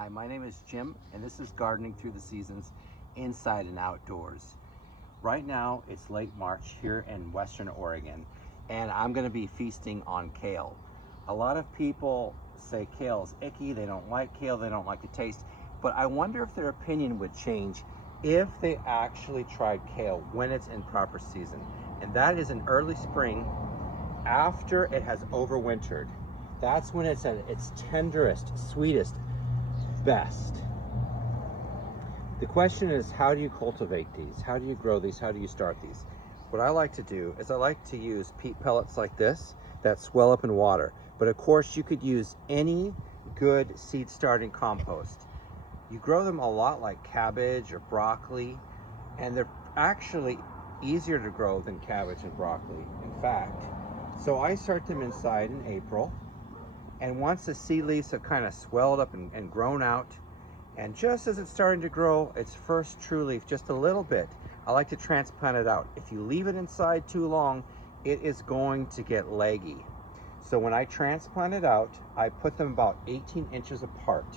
Hi, my name is Jim, and this is Gardening Through the Seasons, inside and outdoors. Right now, it's late March here in Western Oregon, and I'm going to be feasting on kale. A lot of people say kale's icky, they don't like kale, they don't like the taste, but I wonder if their opinion would change if they actually tried kale when it's in proper season. And that is in early spring, after it has overwintered. That's when it's at its tenderest, sweetest, best. The question is, how do you cultivate these? How do you grow these? How do you start these? What I like to do is I like to use peat pellets like this that swell up in water. But of course, you could use any good seed starting compost. You grow them a lot like cabbage or broccoli, and they're actually easier to grow than cabbage and broccoli, in fact. So I start them inside in April. And once the seed leaves have kind of swelled up and grown out, and just as it's starting to grow its first true leaf, just a little bit, I like to transplant it out. If you leave it inside too long, it is going to get leggy. So when I transplant it out, I put them about 18 inches apart.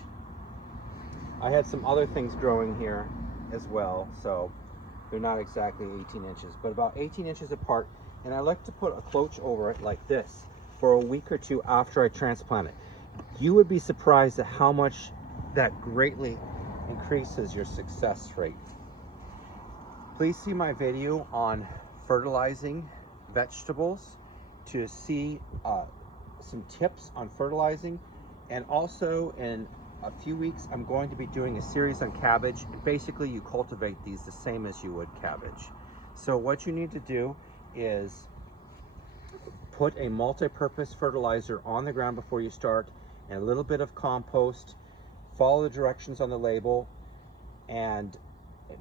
I had some other things growing here as well, so they're not exactly 18 inches, but about 18 inches apart. And I like to put a cloche over it like this for a week or two after I transplant it. You would be surprised at how much that greatly increases your success rate. Please see my video on fertilizing vegetables to see some tips on fertilizing. And also in a few weeks, I'm going to be doing a series on cabbage. Basically, you cultivate these the same as you would cabbage. So what you need to do is put a multi-purpose fertilizer on the ground before you start, and a little bit of compost. Follow the directions on the label and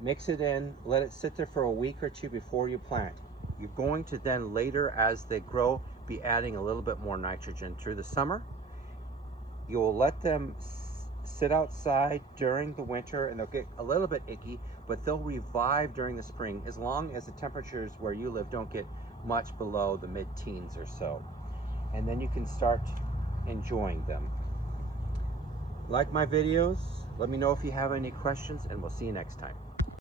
mix it in. Let it sit there for a week or two before you plant. You're going to then later, as they grow, be adding a little bit more nitrogen through the summer. You'll let them sit outside during the winter, and they'll get a little bit icky, but they'll revive during the spring as long as the temperatures where you live don't get much below the mid-teens or so. And then you can start enjoying them. Like my videos, let me know if you have any questions, and we'll see you next time.